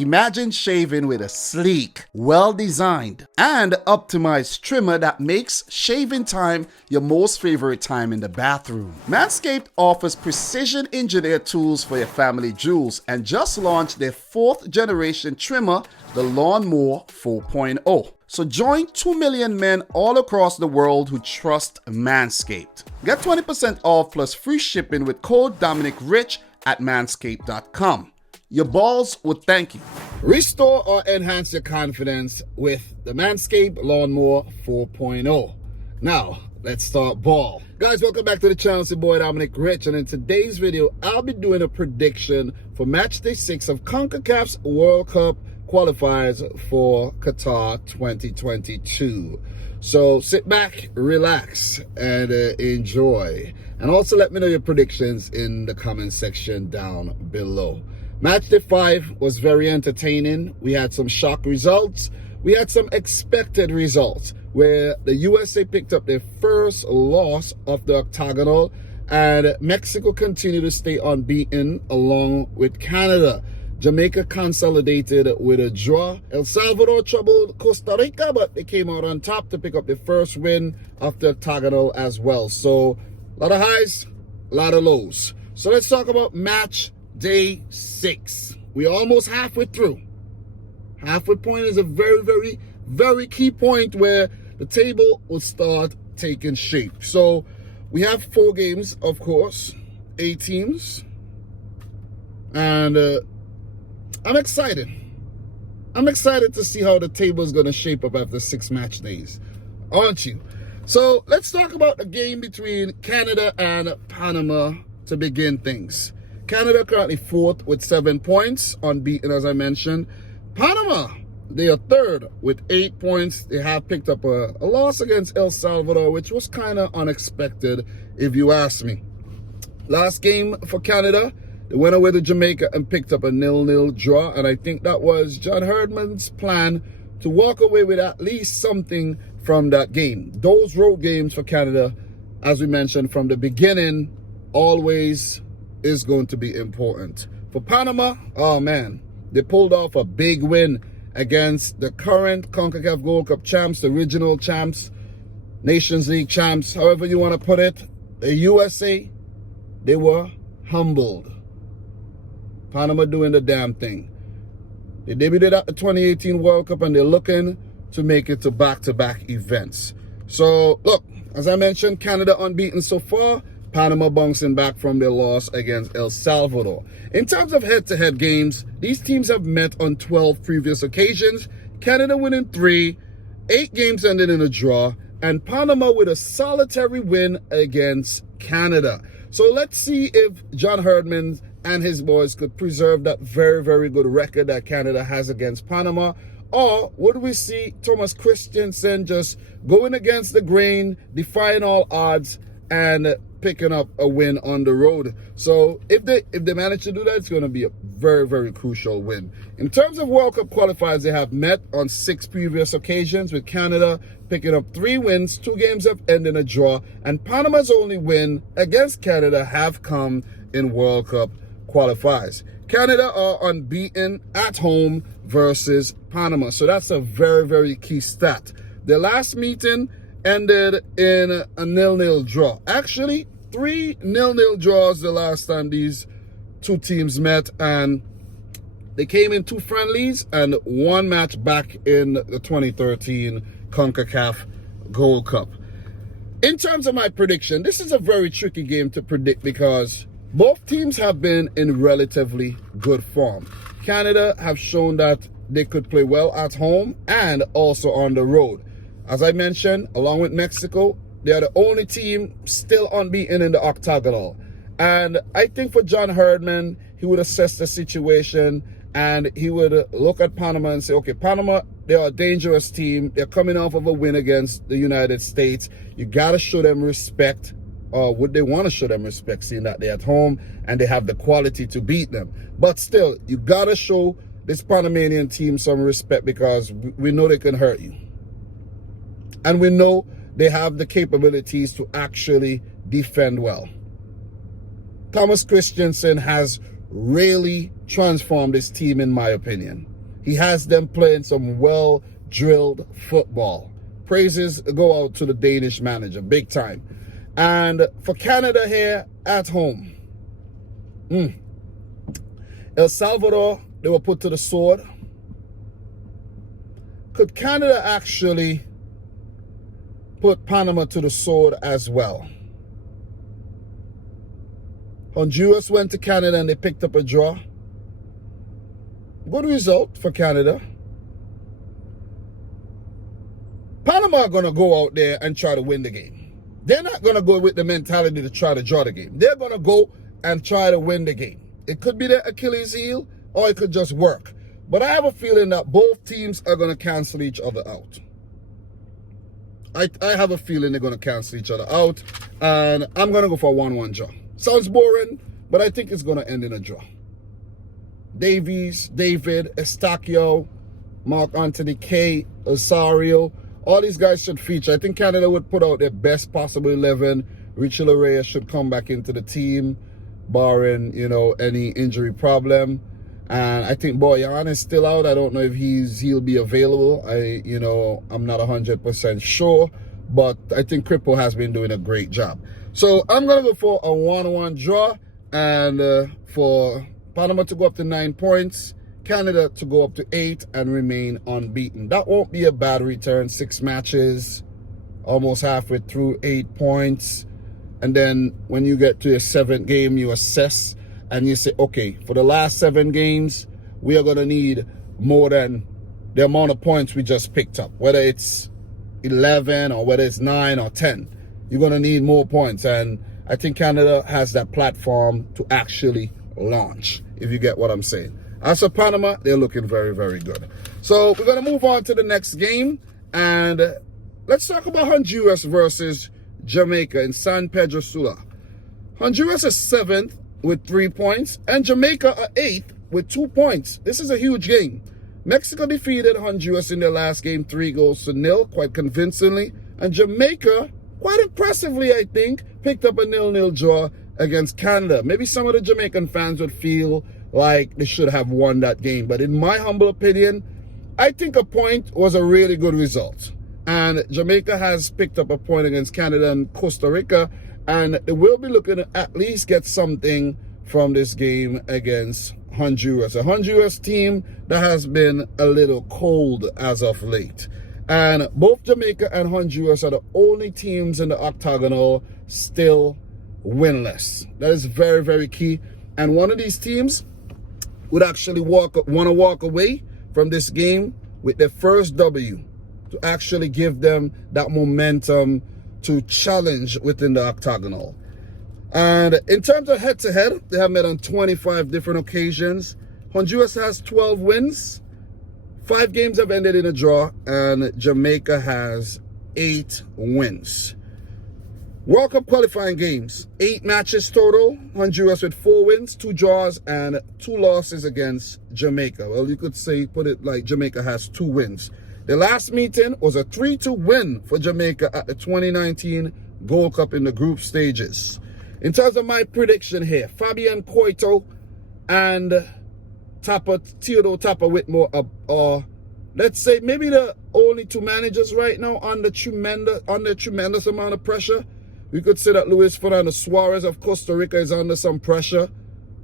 Imagine shaving with a sleek, well-designed, and optimized trimmer that makes shaving time your most favorite time in the bathroom. Manscaped offers precision-engineered tools for your family jewels and just launched their 4th generation trimmer, the Lawnmower 4.0. So join 2 million men all across the world who trust Manscaped. Get 20% off plus free shipping with code Dominic Rich at manscaped.com. Your balls would thank you. Restore or enhance your confidence with the Manscaped Lawnmower 4.0. Now, let's start ball. Guys, welcome back to the channel. It's your boy Dominic Rich, and in today's video, I'll be doing a prediction for match day 6 of Concacaf's World Cup Qualifiers for Qatar 2022. So sit back, relax, and enjoy. And also let me know your predictions in the comment section down below. Match day 5 was very entertaining. We had some shock results. We had some expected results where the USA picked up their first loss of the octagonal, and Mexico continued to stay unbeaten along with Canada. Jamaica consolidated with a draw. El Salvador troubled Costa Rica, but they came out on top to pick up the first win of the octagonal as well. So a lot of highs, a lot of lows. So let's talk about match day 6. We're almost halfway through. Halfway point is a very key point where the table will start taking shape. So we have 4 games, of course, 8 teams, and I'm excited. I'm excited to see how the table is going to shape up after 6 match days, aren't you? So let's talk about the game between Canada and Panama to begin things. Canada currently 4th with 7 points, unbeaten as I mentioned. Panama, they are 3rd with 8 points. They have picked up a loss against El Salvador, which was kind of unexpected if you ask me. Last game for Canada, they went away to Jamaica and picked up a 0-0 draw, and I think that was John Herdman's plan to walk away with at least something from that game. Those road games for Canada, as we mentioned from the beginning, always is going to be important. For Panama, oh man, they pulled off a big win against the current Concacaf Gold Cup champs, the original champs, Nations League champs, however you want to put it. The USA, they were humbled. Panama doing the damn thing. They debuted at the 2018 World Cup, and they're looking to make it to back-to-back events. So, look, as I mentioned, Canada unbeaten so far. Panama bouncing back from their loss against El Salvador. In terms of head-to-head games, these teams have met on 12 previous occasions. Canada winning 3, 8 games ending in a draw, and Panama with a solitary win against Canada. So let's see if John Herdman and his boys could preserve that very good record that Canada has against Panama, or would we see Thomas Christensen just going against the grain, defying all odds, and picking up a win on the road? So if they manage to do that, it's going to be a very crucial win. In terms of World Cup qualifiers, they have met on 6 previous occasions, with Canada picking up 3 wins, 2 games have ended in a draw, and Panama's only win against Canada have come in World Cup qualifiers. Canada are unbeaten at home versus Panama, so that's a very key stat. Their last meeting ended in a 0-0 draw. Actually, 3 0-0 draws the last time these 2 teams met, and they came in 2 friendlies and 1 match back in the 2013 CONCACAF Gold Cup. In terms of my prediction, this is a very tricky game to predict because both teams have been in relatively good form. Canada have shown that they could play well at home and also on the road. As I mentioned, along with Mexico, they are the only team still unbeaten in the octagonal. And I think for John Herdman, he would assess the situation and he would look at Panama and say, okay, Panama, they are a dangerous team. They're coming off of a win against the United States. You got to show them respect. Or would they want to show them respect, seeing that they're at home and they have the quality to beat them? But still, you got to show this Panamanian team some respect because we know they can hurt you. And we know they have the capabilities to actually defend well. Thomas Christensen has really transform this team, in my opinion. He has them playing some well-drilled football. Praises go out to the Danish manager, big time. And for Canada here at home, El Salvador, they were put to the sword. Could Canada actually put Panama to the sword as well? Honduras went to Canada and they picked up a draw. Good result for Canada. Panama are going to go out there and try to win the game. They're not going to go with the mentality to try to draw the game. They're going to go and try to win the game. It could be their Achilles heel or it could just work. But I have a feeling that both teams are going to cancel each other out. I have a feeling they're going to cancel each other out. And I'm going to go for a 1-1 draw. Sounds boring, but I think it's going to end in a draw. Davies, David, Estacio, Mark Anthony, K, Osario, all these guys should feature. I think Canada would put out their best possible 11. Richie Larea should come back into the team, barring, any injury problem. And I think Boyan is still out. I don't know if he'll be available. I'm not 100% sure, but I think Cripple has been doing a great job. So I'm going to go for a 1-1 draw, and for Panama to go up to 9 points, Canada to go up to 8 and remain unbeaten. That won't be a bad return. 6 matches, almost halfway through, 8 points. And then when you get to your 7th game, you assess and you say, okay, for the last 7 games, we are going to need more than the amount of points we just picked up. Whether it's 11 or whether it's 9 or 10, you're going to need more points. And I think Canada has that platform to actually launch, if you get what I'm saying. As for Panama, they're looking very, very good. So we're going to move on to the next game. And let's talk about Honduras versus Jamaica in San Pedro Sula. Honduras is 7th with 3 points, and Jamaica are 8th with 2 points. This is a huge game. Mexico defeated Honduras in their last game 3-0 quite convincingly, and Jamaica, quite impressively, I think, picked up a 0-0 draw against Canada. Maybe some of the Jamaican fans would feel like they should have won that game, but in my humble opinion, I think a point was a really good result. And Jamaica has picked up a point against Canada and Costa Rica, and they will be looking to at least get something from this game against Honduras. A Honduras team that has been a little cold as of late. And both Jamaica and Honduras are the only teams in the octagonal still winless. That is very, very key. And one of these teams would actually want to walk away from this game with their first W to actually give them that momentum to challenge within the octagonal. And in terms of head-to-head, they have met on 25 different occasions. Honduras has 12 wins. 5 games have ended in a draw, and Jamaica has 8 wins. World Cup qualifying games, 8 matches total. Honduras with 4 wins, 2 draws, and 2 losses against Jamaica. Well, you could say, put it like Jamaica has 2 wins. The last meeting was a 3-2 win for Jamaica at the 2019 Gold Cup in the group stages. In terms of my prediction here, Fabian Coito and Theodore Tapper Whitmore are, let's say, maybe the only 2 managers right now under tremendous amount of pressure. We could say that Luis Fernando Suarez of Costa Rica is under some pressure.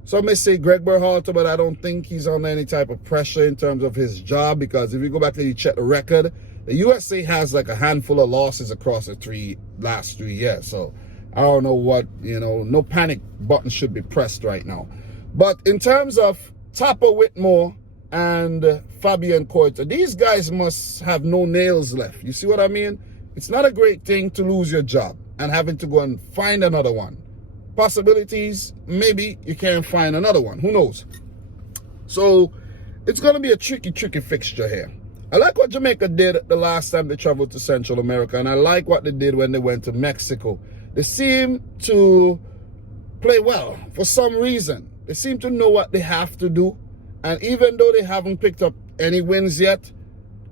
Some may say Greg Berhalter, but I don't think he's under any type of pressure in terms of his job, because if you go back and you check the record, the USA has like a handful of losses across the last 3 years. So I don't know what, no panic button should be pressed right now. But in terms of Tapper Whitmore and Fabian Coito, these guys must have no nails left. You see what I mean? It's not a great thing to lose your job and having to go and find another one. Possibilities, maybe you can't find another one. Who knows? So it's going to be a tricky fixture here. I like what Jamaica did the last time they traveled to Central America, and I like what they did when they went to Mexico. They seem to play well for some reason. They seem to know what they have to do. And even though they haven't picked up any wins yet,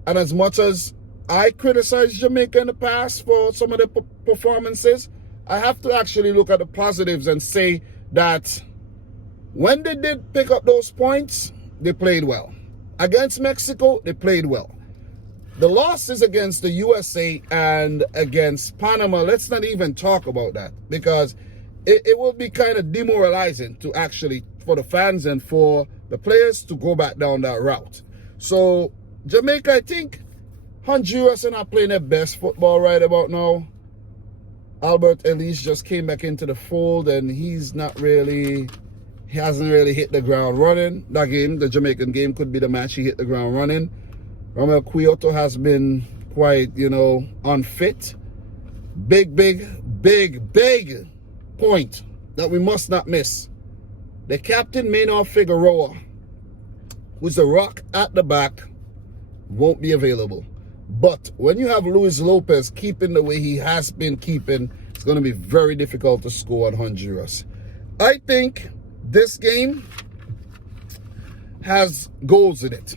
and as much as I criticized Jamaica in the past for some of the performances, I have to actually look at the positives and say that When they did pick up those points, they played well. Against Mexico, they played well. The losses against the USA and against Panama, let's not even talk about that, because it will be kind of demoralizing to actually, for the fans and for the players to go back down that route. So Jamaica, I think Honduras are not playing their best football right about now. Albert Ellis just came back into the fold, and he hasn't really hit the ground running. That game, the Jamaican game, could be the match he hit the ground running. Romel Quioto has been quite, unfit. Big point that we must not miss. The captain, Maynard Figueroa, who's the rock at the back, won't be available. But when you have Luis Lopez keeping the way he has been keeping, it's going to be very difficult to score on Honduras. I think this game has goals in it.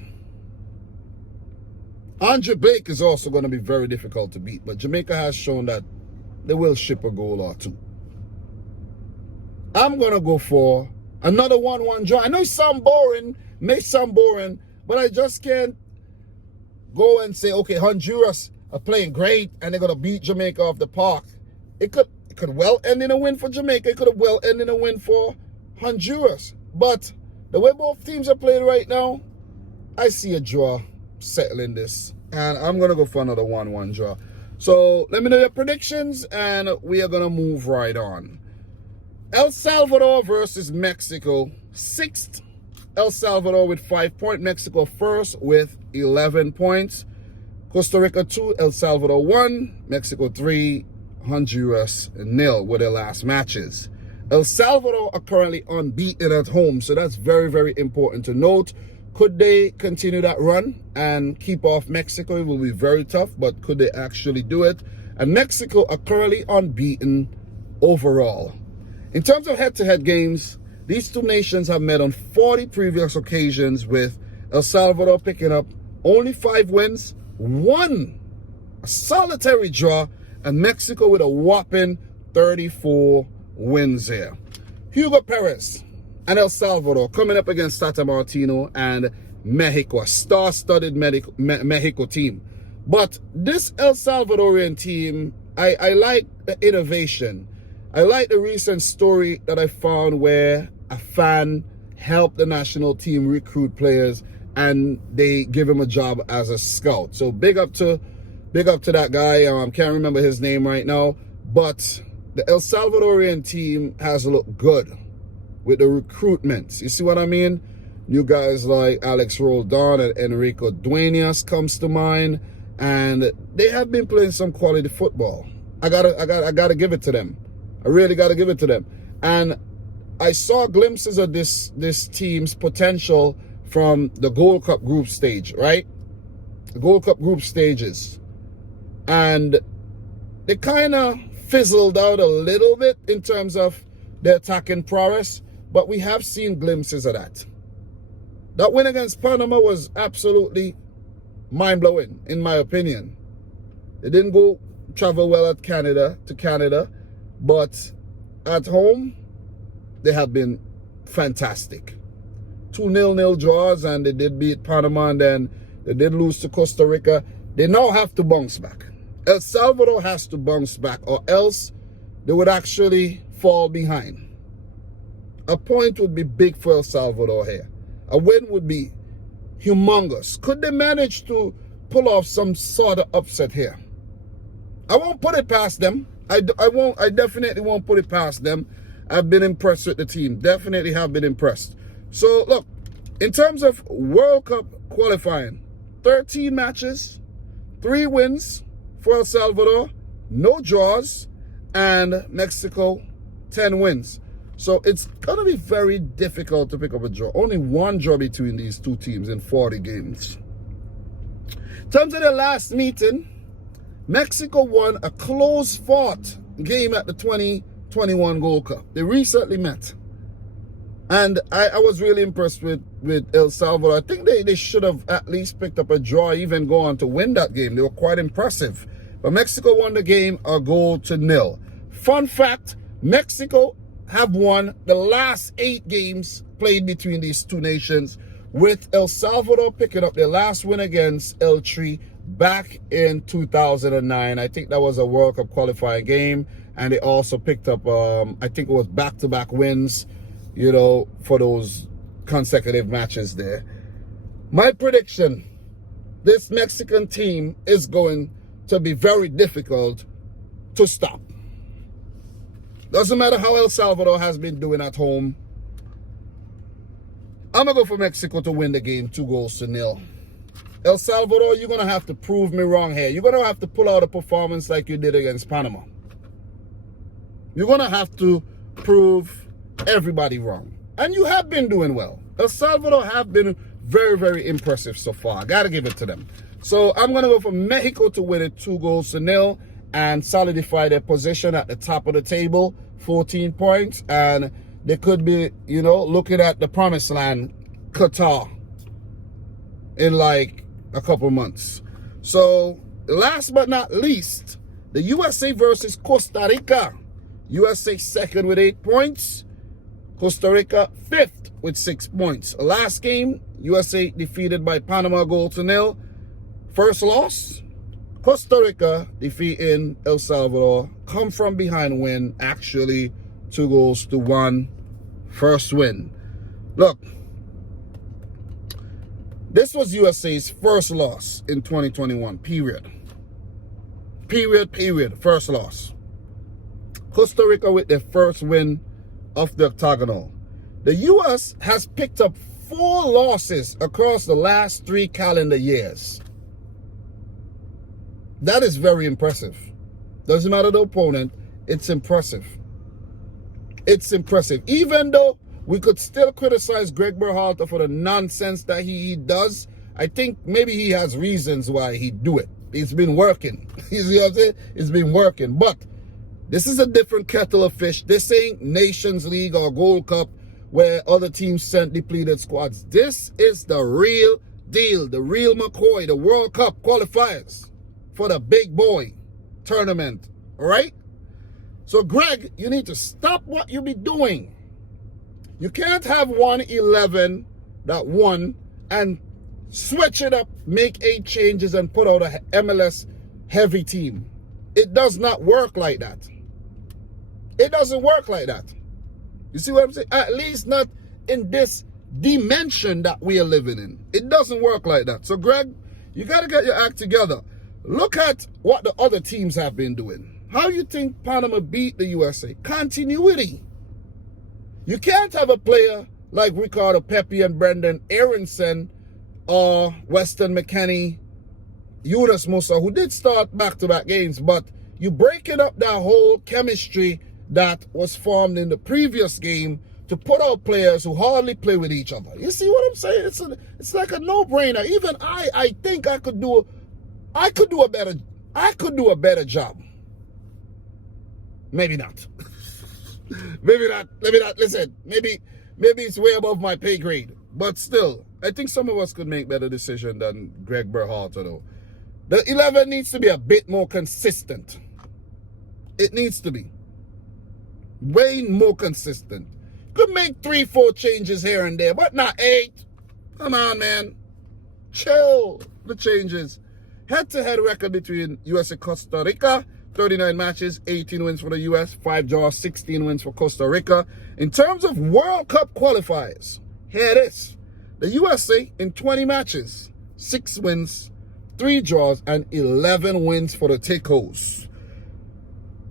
Andre Blake is also going to be very difficult to beat, but Jamaica has shown that they will ship a goal or two. I'm going to go for another 1-1 draw. I know it may sound boring, but I just can't go and say, okay, Honduras are playing great and they're going to beat Jamaica off the park. It could well end in a win for Jamaica. It could have well ended in a win for Honduras. But the way both teams are playing right now, I see a draw settling this. And I'm going to go for another 1-1 draw. So let me know your predictions and we are going to move right on. El Salvador versus Mexico. 6th, El Salvador with 5 points. Mexico first with 11 points. Costa Rica 2, El Salvador 1. Mexico 3, Honduras 0 were their last matches. El Salvador are currently unbeaten at home, so that's very, very important to note. Could they continue that run and keep off Mexico? It will be very tough, but could they actually do it? And Mexico are currently unbeaten overall. In terms of head-to-head games, these two nations have met on 40 previous occasions, with El Salvador picking up only 5 wins, 1 solitary draw, and Mexico with a whopping 34 wins there. Hugo Perez and El Salvador coming up against Tata Martino and Mexico, a star-studded Mexico team. But this El Salvadorian team, I like the innovation. I like the recent story that I found where a fan helped the national team recruit players and they give him a job as a scout. So big up to that guy. Can't remember his name right now, but the El Salvadorian team has looked good with the recruitments. You see what I mean? New guys like Alex Roldan and Enrico Duenas comes to mind, and they have been playing some quality football. I gotta give it to them. I really gotta give it to them. And I saw glimpses of this team's potential from the Gold Cup group stage, right? The Gold Cup group stages. And they kind of fizzled out a little bit in terms of their attacking prowess, but we have seen glimpses of that. That win against Panama was absolutely mind-blowing, in my opinion. They didn't travel well to Canada, but at home, they have been fantastic. 2 0-0 draws, and they did beat Panama, and then they did lose to Costa Rica. They now have to bounce back. El Salvador has to bounce back, or else they would actually fall behind. A point would be big for El Salvador here. A win would be humongous. Could they manage to pull off some sort of upset here? I won't put it past them. I definitely won't put it past them. I've been impressed with the team. Definitely have been impressed. So, look, in terms of World Cup qualifying, 13 matches, 3 wins for El Salvador, no draws, and Mexico, 10 wins. So it's going to be very difficult to pick up a draw. Only 1 draw between these two teams in 40 games. In terms of the last meeting, Mexico won a close-fought game at the 2021 Gold Cup. They recently met. And I was really impressed with El Salvador. I think they should have at least picked up a draw, even go on to win that game. They were quite impressive. But Mexico won the game 1-0. Fun fact, Mexico have won the last 8 games played between these two nations, with El Salvador picking up their last win against El Tri back in 2009. I think that was a World Cup qualifying game, and they also picked up, I think it was back-to-back wins, you know, for those consecutive matches there. My prediction, this Mexican team is going to be very difficult to stop. Doesn't matter how El Salvador has been doing at home. I'm going to go for Mexico to win the game 2-0. El Salvador, you're going to have to prove me wrong here. You're going to have to pull out a performance like you did against Panama. You're going to have to prove everybody wrong. And you have been doing well. El Salvador have been very, very impressive so far. I got to give it to them. So I'm going to go for Mexico to win it 2-0 and solidify their position at the top of the table, 14 points. And they could be, you know, looking at the promised land, Qatar, in like a couple months. So last but not least, the USA versus Costa Rica. USA second with 8 points. Costa Rica fifth with 6 points. Last game, USA defeated by Panama 0-0. First loss, Costa Rica defeating El Salvador. Come from behind win, actually 2-1. First win. Look, this was USA's first loss in 2021, period. First loss. Costa Rica with their first win of the octagonal. The US has picked up 4 losses across the last 3 calendar years. That is very impressive. Doesn't matter the opponent, it's impressive. It's impressive. Even though we could still criticize Greg Berhalter for the nonsense that he does, I think maybe he has reasons why he do it. It's been working. You see what I'm saying? It's been working. But this is a different kettle of fish. This ain't Nations League or Gold Cup where other teams sent depleted squads. This is the real deal, the real McCoy, the World Cup qualifiers for the big boy tournament. All right? So, Greg, you need to stop what you be doing. You can't have 1-11 that won and switch it up, make 8 changes, and put out a MLS heavy team. It does not work like that. It doesn't work like that. You see what I'm saying? At least not in this dimension that we are living in. It doesn't work like that. So, Greg, you got to get your act together. Look at what the other teams have been doing. How you think Panama beat the USA? Continuity. You can't have a player like Ricardo Pepi and Brendan Aronson or Weston McKennie, Yunus Musa, who did start back-to-back games, but you breaking up that whole chemistry that was formed in the previous game to put out players who hardly play with each other. You see what I'm saying? It's like a no-brainer. Even I think I could do a better job. Maybe not. Maybe not. Listen, maybe it's way above my pay grade. But still, I think some of us could make better decisions than Greg Berhalter, though. The 11 needs to be a bit more consistent. It needs to be. Way more consistent. Could make 3-4 changes here and there, but not 8. Come on, man. Chill the changes. Head-to-head record between US and Costa Rica. 39 matches, 18 wins for the US, 5 draws, 16 wins for Costa Rica. In terms of World Cup qualifiers, here it is. The USA in 20 matches, 6 wins, 3 draws, and 11 wins for the Ticos.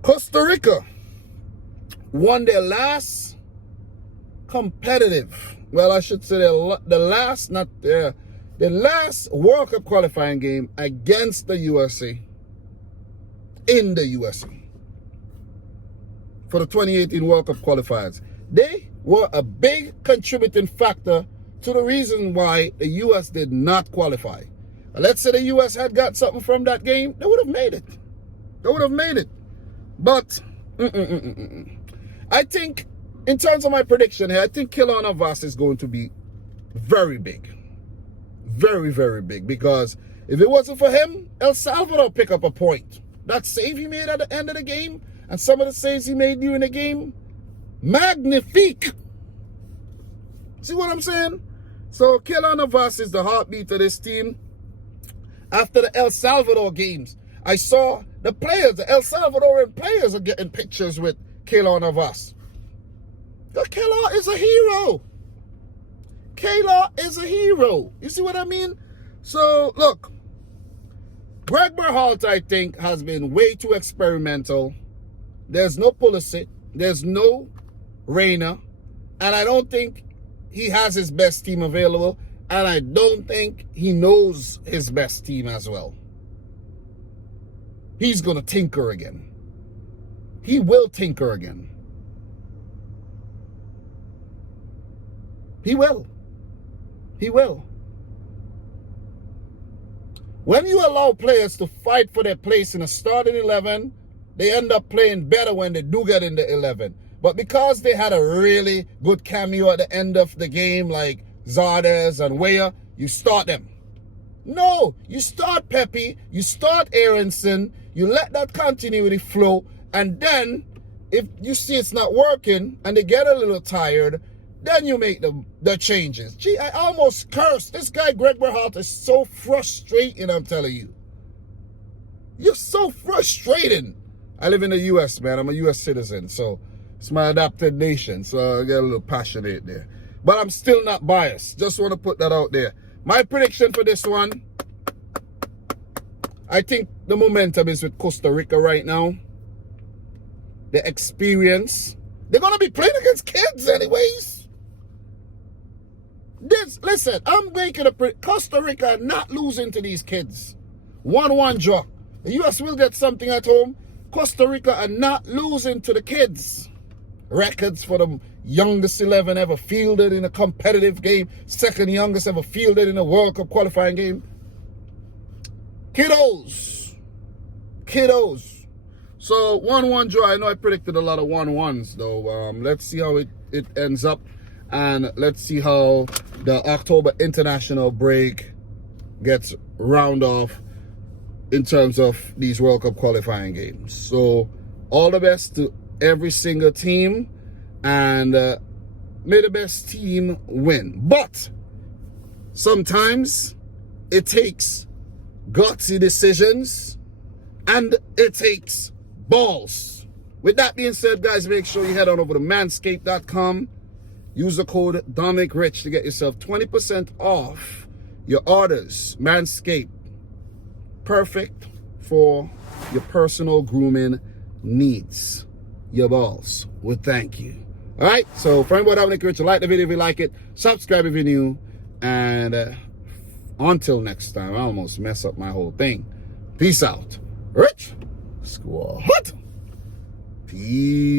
Costa Rica won their last competitive, well, I should say the last World Cup qualifying game against the USA in the USA for the 2018 World Cup qualifiers. They were a big contributing factor to the reason why the US did not qualify. Let's say the US had got something from that game, they would have made it. They would have made it. But I think, in terms of my prediction here, I think Keylor Navas is going to be very big. Very, very big. Because if it wasn't for him, El Salvador pick up a point. That save he made at the end of the game, and some of the saves he made during the game, magnifique. See what I'm saying? So Keylor Navas is the heartbeat of this team. After the El Salvador games, I saw the players, the El Salvadorian players are getting pictures with Keylor Navas. Keylor is a hero. Keylor is a hero. You see what I mean? So, look, Greg Berhalter, I think, has been way too experimental. There's no Pulisic. There's no Reina. And I don't think he has his best team available. And I don't think he knows his best team as well. He's going to tinker again. He will tinker again. He will. He will. When you allow players to fight for their place in a starting 11, they end up playing better when they do get in the 11. But because they had a really good cameo at the end of the game, like Zardes and Weah, you start them. No, you start Pepe, you start Aronson, you let that continuity flow, and then if you see it's not working and they get a little tired, then you make the changes. Gee, I almost cursed. This guy, Greg Berhalter, is so frustrating, I'm telling you. You're so frustrating. I live in the U.S., man. I'm a U.S. citizen, so it's my adopted nation, so I get a little passionate there. But I'm still not biased. Just want to put that out there. My prediction for this one, I think the momentum is with Costa Rica right now. The experience. They're going to be playing against kids anyways. Listen, I'm making a Costa Rica not losing to these kids. 1-1 draw. The U.S. will get something at home. Costa Rica are not losing to the kids. Records for the youngest 11 ever fielded in a competitive game. Second youngest ever fielded in a World Cup qualifying game. Kiddos. So 1-1 draw. I know I predicted a lot of 1-1s though. Let's see how it ends up. And let's see how the October international break gets round off in terms of these World Cup qualifying games. So all the best to every single team, and may the best team win. But sometimes it takes gutsy decisions and it takes balls. With that being said, guys, make sure you head on over to manscaped.com. Use the code Dominic Rich to get yourself 20% off your orders. Manscaped, perfect for your personal grooming needs. Your balls would thank you. All right, so for anybody Dominic Rich, like the video if you like it, subscribe if you're new, and until next time, I almost mess up my whole thing. Peace out. Rich Squad. Peace.